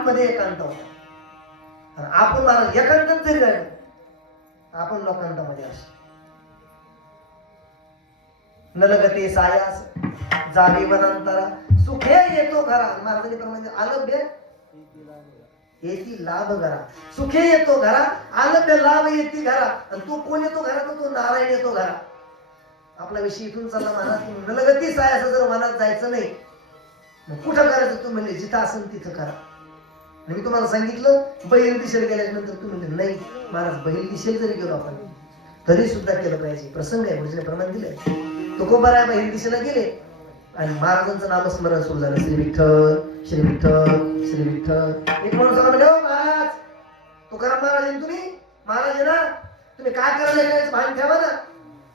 आतमध्ये एकांत होता. आपण महाराज एकांतात जरी राहिलो आपण लोकांतामध्ये असतो. नलगते सायास जावी वनांतरा सुखे येतो घरा. महाराजांनी प्रमाणे आलभ्य येती लाभ घरा. सुखे येतो घरा, आलभ्य लाभ येते घरा. आणि तू कोण येतो घरा? तो नारायण येतो घरा. आपला विषय इथून चालला महाराज. नलगती सायास जर मनात जायचं नाही मग कुठं करायचं? तू म्हणले जिथं असेल तिथं करा. मी तुम्हाला सांगितलं बहिर दिशेला गेल्यानंतर तू म्हणले नाही महाराज बहिर दिशेला जरी गेलो आपण तरी सुद्धा केलं पाहिजे. प्रसंग आहे गुरुजीने प्रमाण दिलंय. तुकोबाराय बहिर दिशेला गेले आणि महाराजांचं नामस्मरण सुरू झालं. श्री विठ्ठल श्री विठ्ठल श्री विठ्ठल. एक माणूस म्हणे महाराज तुकाराम महाराज तुम्ही महाराज आहे ना तुम्ही काय करायला यायचं भान ठेवा ना.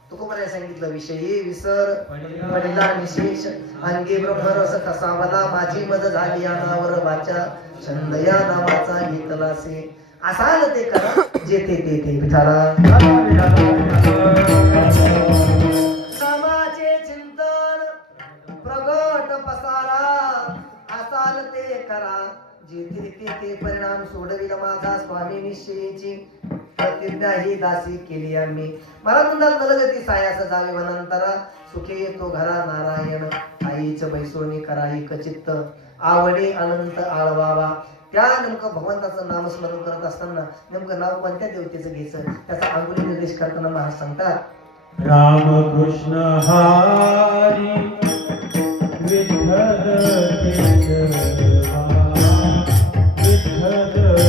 तुकोबाराय सांगितलं विषयी विसर पडला विशेष अंगी ब्रह्मरस कसावला माझी मज झाली या नावर वाचा छंद या नावाचा घेतलासे. असाल ते करा जेथे तेथे विठाला. नामाचे चिंतन प्रगट पसारा असाल ते करा जेथे तेथे परिणाम सोडविल माझा स्वामी निश्चयीची प्रतिज्ञा ही दासी केली आम्ही. मला तुंडाल नलगती सायास जावे वनांतरा सुखे येतो घरा नारायण आईच बैसोनी कराही कचित्त आवडे अनंत आळवावा. त्या नेमकं भगवंताचं नामस्मरण करत असताना नेमकं नाव कोणत्या देवतेचं घ्यायचं त्याचा अंगुली निर्देश करताना महाराज सांगतात राम कृष्ण हरी विठ्ठल केशवा विठ्ठल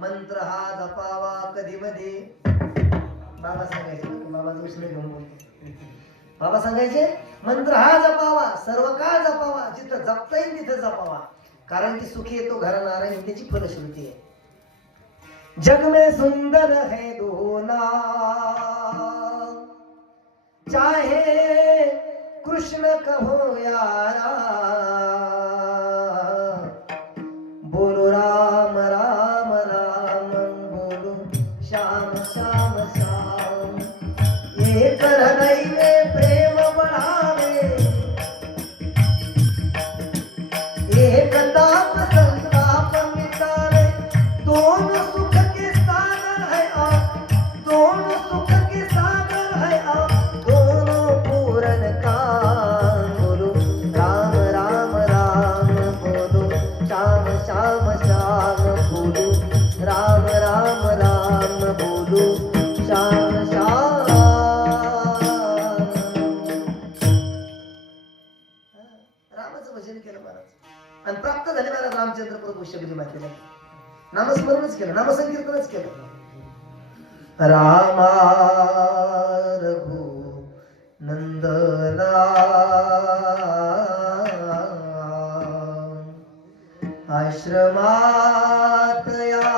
मंत्र हा जपावा कधी मध्ये. बाबा सांगायचे बाबा दुसरे घेऊन बोलतो. बाबा सांगायचे मंत्र हा जपावा सर्व काळ जपावा जिथं जपता येईल तिथं जपावा कारण की सुखी येतो घरा नारायण त्याची फलश्रुती आहे. जग में सुंदर है दो नाम चाहे कृष्ण कहो यारा बोलो राम राम राम बोलो श्याम श्याम श्याम. एक हृदय में प्रेम बढ़ावे एक ताप संताप मिटावे दोनों सुख के सागर है आप दोनों सुख के सागर है आप दोनों पूरन काम. बोलो राम राम राम बोलो श्याम श्याम श्याम बोलो राम राम राम बोलो श्याम श्याम. रामाचं भजन केलं महाराज आणि प्राप्त झाले महाराज रामचंद्र प्रभू शबरी मातेला. नामस्मरणच केलं नामसंकीर्तनच केलं. रामा रघु नंदना आश्रमात या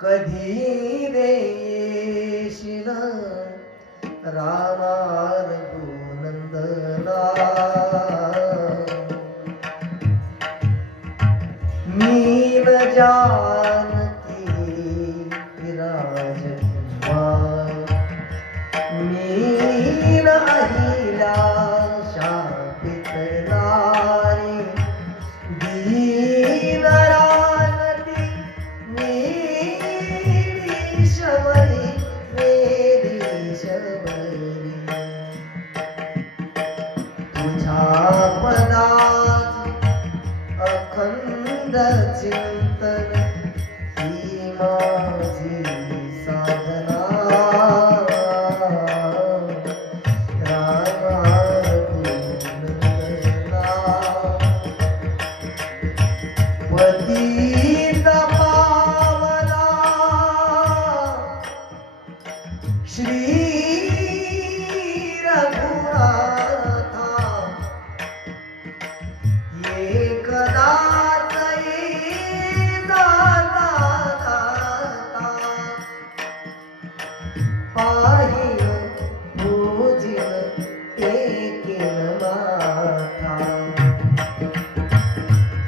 कधी देशील रामा रघुनंदना. मी न जानती राजकुमार मी दीन अहिल्या शापित नारी दीन रानती मेरीशवरी मेरीशवरी तुझ्या पदाची अखंड चिंतन ही माझी साधना पतित पावना श्री रघुनाथा एकदाच दाता पाहिल पूजिल एकेन माथा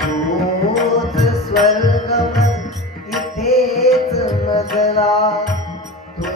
तोच स्वर्गमज इथेच मजला तो